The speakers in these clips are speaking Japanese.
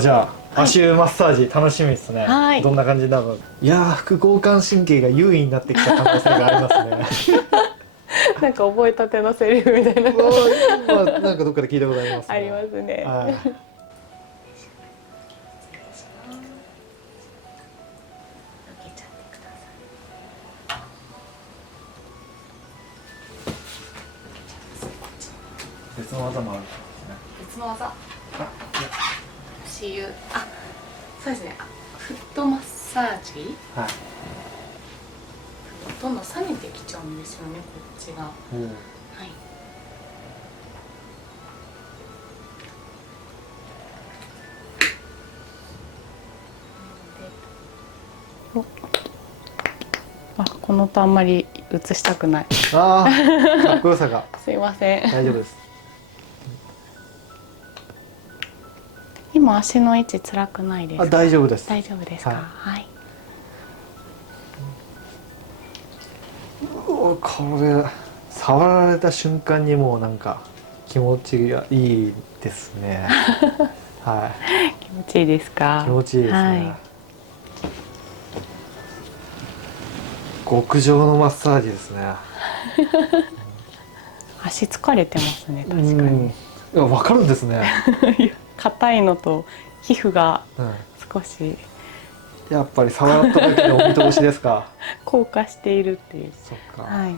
じゃあ、足湯マッサージ楽しみですね。はい。どんな感じになるの。いやー、副交感神経が優位になってきた可能性がありますね。なんか覚えたてのセリフみたいな。今なんかどっかで聞いたことありますね。ありますね。はい。別の技もあるんですね。別の技。足湯。そうですね。フットマッサージ。はい。どんどん冷めてきちゃうんですよね、こっちが。はい。この音あんまり映したくない。かっこよさが。すいません。大丈夫です。今足の位置辛くないですか？大丈夫です。大丈夫ですか？はい。これ触られた瞬間にもうなんか気持ちがいいですね。はい。気持ちいいですか？気持ちいいですね。はい。極上のマッサージですね。足疲れてますね、確かに。いや、わかるんですね。硬いのと皮膚が少し、やっぱり触っただけでお見通しですか。硬化しているっていう。そっか。はい。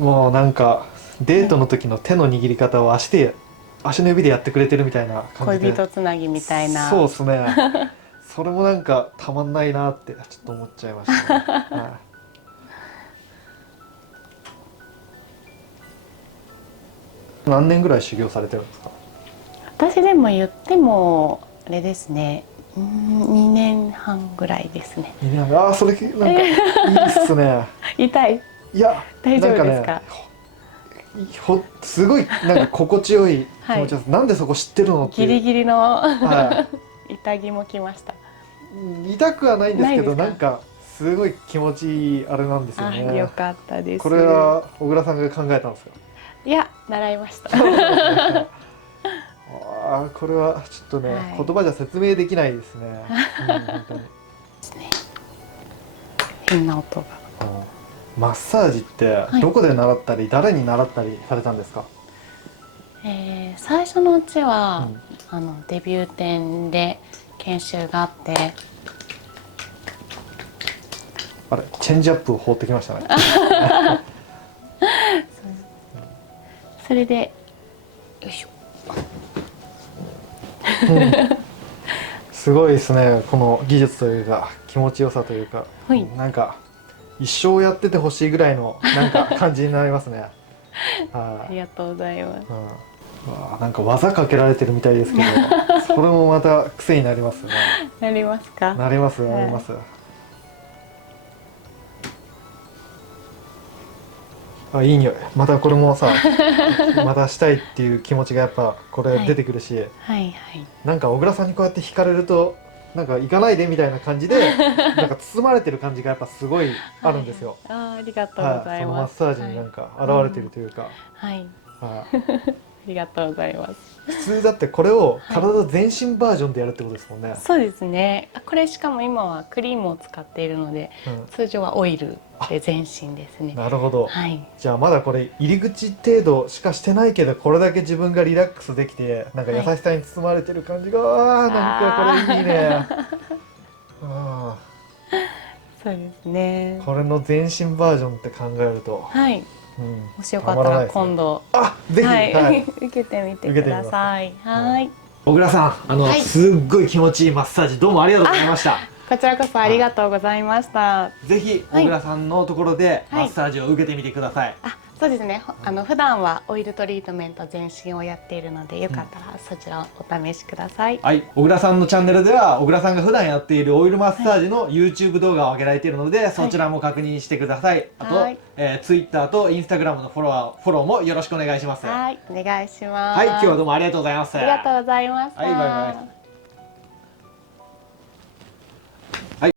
もうなんかデートの時の手の握り方を足の指でやってくれてるみたいな感じで。恋人つなぎみたいな。そうですね。それもなんかたまんないなってちょっと思っちゃいましたね。はい、何年ぐらい修行されてるんですか？私でも言ってもあれですね。2年半ぐらいですね。それなんかいいっすね。痛い。いや、大丈夫ですか？すごいなんか心地よい気持ちです。なんでそこ知ってるのっていう。ギリギリの痛気もきました。痛くはないんですけど、なんかすごい気持ちいいあれなんですよね。よかったです。これは小倉さんが考えたんですか？いや、習いました。これはちょっとね、言葉じゃ説明できないですね。本当に。変な音が。マッサージってどこで習ったり、誰に習ったりされたんですか？最初のうちは、デビュー展で研修があって、チェンジアップを放ってきましたね。それでよいしょ。すごいですね、この技術というか気持ちよさというか、なんか一生やっててほしいぐらいのなんか感じになりますね。ありがとうございます。なんか技かけられてるみたいですけど、それもまた癖になりますね。なりますか？なります、なります。いい匂い。またこれもさ、またしたいっていう気持ちがやっぱこれ出てくるし、なんか小倉さんにこうやって惹かれると、なんか行かないでみたいな感じで、なんか包まれてる感じがやっぱすごいあるんですよ。ありがとうございます。そのマッサージになんか現れてるというか。はい。ありがとうございます。普通だってこれを体全身バージョンでやるってことですもんね。そうですね。これしかも今はクリームを使っているので、通常はオイルで全身ですね。なるほど。じゃあまだこれ入り口程度しかしてないけど、これだけ自分がリラックスできて、なんか優しさに包まれてる感じが、なんかこれいいね。そうですね。これの全身バージョンって考えると、もしよかったら今度ぜひ受けてみてください。はい。小倉さん、すっごい気持ちいいマッサージどうもありがとうございました。こちらこそありがとうございました。ぜひ小倉さんのところでマッサージを受けてみてください。そうですね。普段はオイルトリートメント全身をやっているので、よかったらそちらをお試しください。はい、小倉さんのチャンネルでは小倉さんが普段やっているオイルマッサージの YouTube 動画を上げられているので、そちらも確認してください。あと、Twitter と Instagram のフォローもよろしくお願いします。はい、お願いします。はい、今日はどうもありがとうございます。ありがとうございました。はい、バイバイ。